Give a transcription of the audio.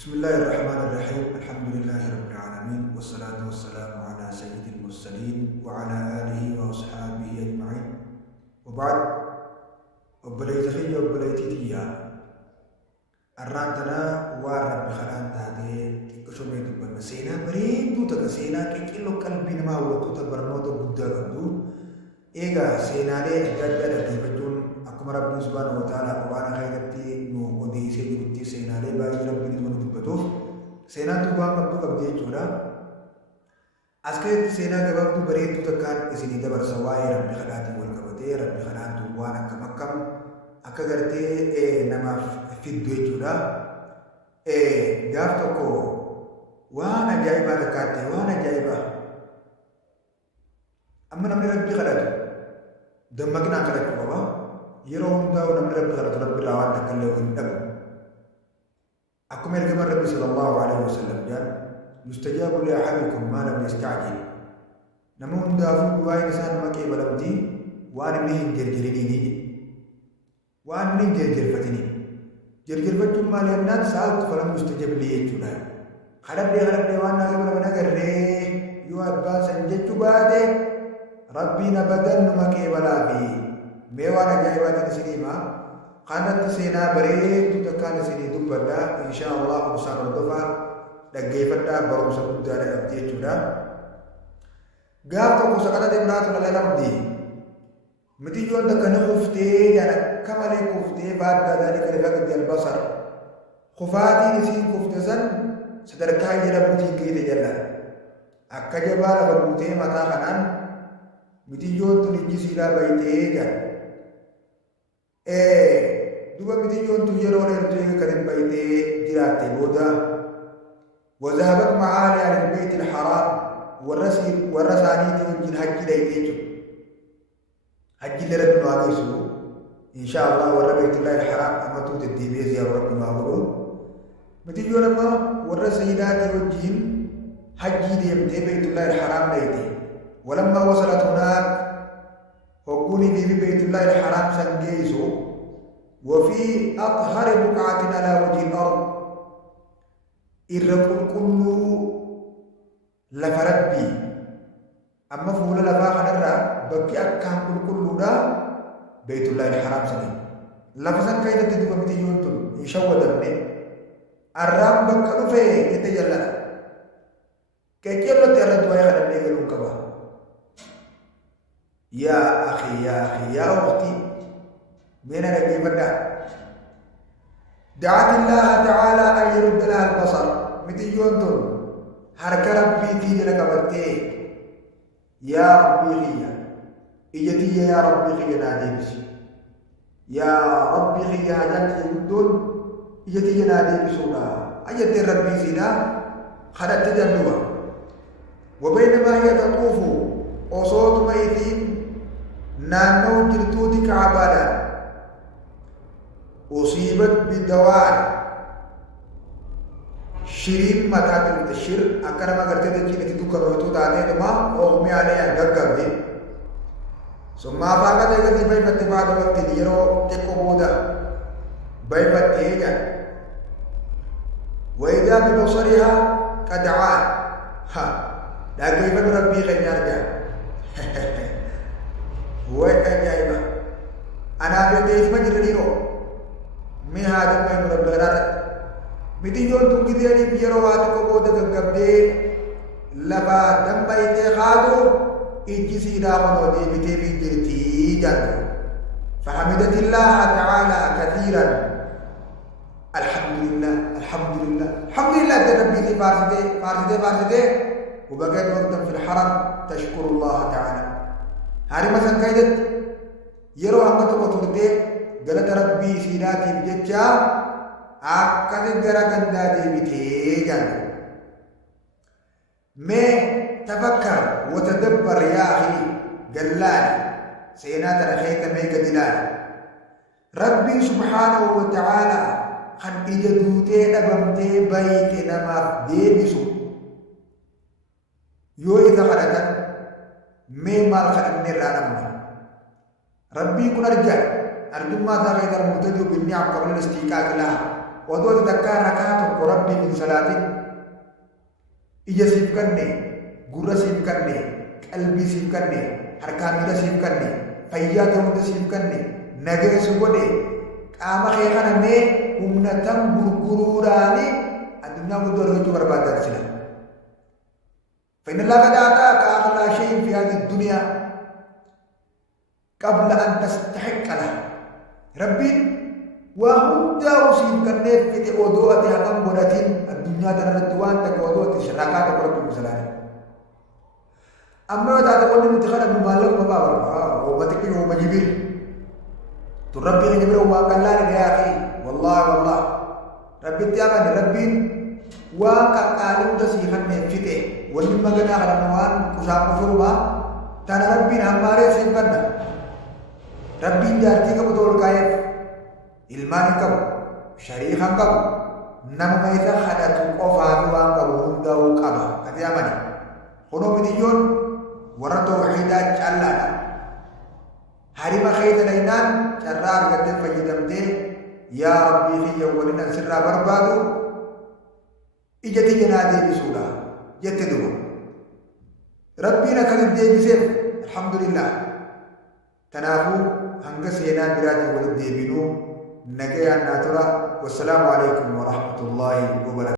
بسم الله الرحمن الرحيم. الحمد لله رب العالمين، والصلاة والسلام على سيد المرسلين وعلى آله وأصحابه أجمعين، وبعد. وبليت خي وبليت تيا الرانتنا ورب خلان تهدي كشومي دبنا سينا بريدو تكسينا كيلو قلبي ما وقت تبرنو تبدا قدو إيجا سينا لي أجد دبجون أكمل رب سبحانه وتعالى قوانا خيرتي نو ودي سيدي سينا لي باي رب نزول دبتوف سينا تبان قبضو قبضي جودا أسكت سينا قبضو بريدو تكان إسيني دبر سواي رب خلاتي والقبضي رب خلان تبوانا كمكم akka gartee nama fiddu jechuudha. Gaaf tokko waan ajaa'ibaa takkaatti waan ajaa'ibaa amma namni rabbi kadhatu dammaqinaan kadhachuu qaba. Yeroo hundaa'u namni rabbi kadhatu rabbi irraa waan takka illee hin dhabu. Akkuma ergaman rabbi sallallahu alaihi wasallam jedhan mustajaabu li ahadikum maa lam yasta'jil. Nama hundaafuu du'aan isaa nama qeebalamtii waan inni hin jarjariniini. waan inni jarjarfatini jarjarfachuun maal yennaan sa'atu falan mustajab li jechuudha. Kadhadhee waan nama nagarree yoo abbaan san jechuu baate rabbiin abadan numa qeebalaa fi mee waan ajaa'ibaatiin isinii himaa kanatti seenaa bareedu takkaan isinii dubbadha. Inshaa Allah obsaan hordofaa dhaggeeffadhaa, barumsa guddaadha qabdi jechuudha. Gaaf tokko saqalata biraatu lalee qabdi متيجون دكان خفتي يعني كمال خفتي بعد ذلك لفقد البصر خفاتي نسين خفتزن صدركاي جلبوتي كي تجلى أكجبال بروتي متا خنان متيجون تنجي سيلا بيتي جان دوبا متيجون تجرون رجعي كريم بيتي جراتي بودا وذهبت معالي على البيت الحرام ورساني تنجي الحج ليتيجو حج لرب نواقيسو إن شاء الله ورى بيت الله الحرام أما توت الديبيز يا رب نواقلو متيجو لما ورى سيداتي وجين حجي ديمتي بيت الله الحرام ليتي ولما وصلت هناك وقوني في بيت الله الحرام سنجيسو وفي أطهر بقعة على وجه الأرض إرقل كله لفربي أما فولا لفاق نرى بكي أكام كل دا بيت الله الحرام سنين لفظاً كيدا تدوى متيجون تل يشوى دمني الرام بكالو فيه يتجلل كي كيلو تيرد ويا خلال ليغلون كبا. يا أخي يا أختي من نبي بدا دعت الله تعالى أن يرد لها البصر متيجون تل حركة ربي تيجي لك برتيه يا ربي غيا إجتي يا ربي غيا نادي بس يا ربي غيا هجات يقولون إجتي نادي بسونا أجت ربي زنا خدت تجنبها. وبينما هي تطوف وصوت ميتين نانو جلتوت كعبادا أصيبت بالدوار شيرين متى الشير أكرم أقرأت تجيني تدوكر وتو تعالى ما أغمي عليها دقق دي ثم أفاقت أيضا بيفت بعد وقت ديرو تكو بودا بيفت هيجا وإذا ببصرها قد عاد لا كيف ربي خير يرجع وأجايبا أنا في تيس مجرد مي هذا ما يمرب غرارت متيجون تنقذيني بيروات كبودة كبدي لبا دمبايتي خادو إجسي دامنو دي بتيبي جرتي جانو فحمدت الله تعالى كثيرا. الحمد لله الحمد لله الحمد لله تنبي دي فارسدي وبقيت وقتا في الحرم تشكر الله تعالى. هاري مثلا قيدت يرو أمتو وتردي قلت ربي سيداتي بججا akkasi gara gandaa deebitee jaallu. Mee tafakkar watadabbar yaa akhi gallaani seenaa tana keessa mee gad ilaali. Rabbiin subhaanahu wa ta'aalaa kan ija duutee dhabamtee bayte namaaf deebisu yoo isa kadhatan mee maal kadhanne irraa namni. Rabbii kun arjummaa isaa keessa murtaduu binni'am qabla istiiqaaq laha ودوت تكا ركعت ربي من صلاتي إجا سيف كني غورا سيف كني قلبي سيف كني حركامي سيف كني فيات وند سيف كني نجر سودي قام خيخنا مي همنتم غرغروراني الدنيا بدور جو برباد سلا فإن الله قد أعطاك أغلى شيء في هذه الدنيا قبل أن تستحق له ربي وهم داوسين كنف في أودوة هكذا بناتين الدنيا تنردوان تكودوة شراكات ربي مسلاني أما إذا تقول المنتخب بمالك بابا وبتكلم هو مجبر تربي نجبر هو قال لا يا أخي والله ربي تيابني ربي وكالو تسيخن نفته ولما كنا على نوان كشاف شروبا تنا ربي نهماري سيفنا ربي جارتي كبتول كايف ilmaan qabu shariikan qabu nama isa hadatu qofaa waan qabu hunda'uu qaba kati amani kuno bidiyyoon warra tawxiidaa callaadha harima keeysa dhaynaan carraa argattee fayyadamtee yaa rabbii kiyya waliin an sirraa barbaadu ija tiyya naa deebisuudha jette duba rabbiin akkasit deebiseef alhamdulillah tanaafuu hanga seenaa biraatiin walitti deebinuu نجي الناتورة والسلام عليكم ورحمة الله وبركاته.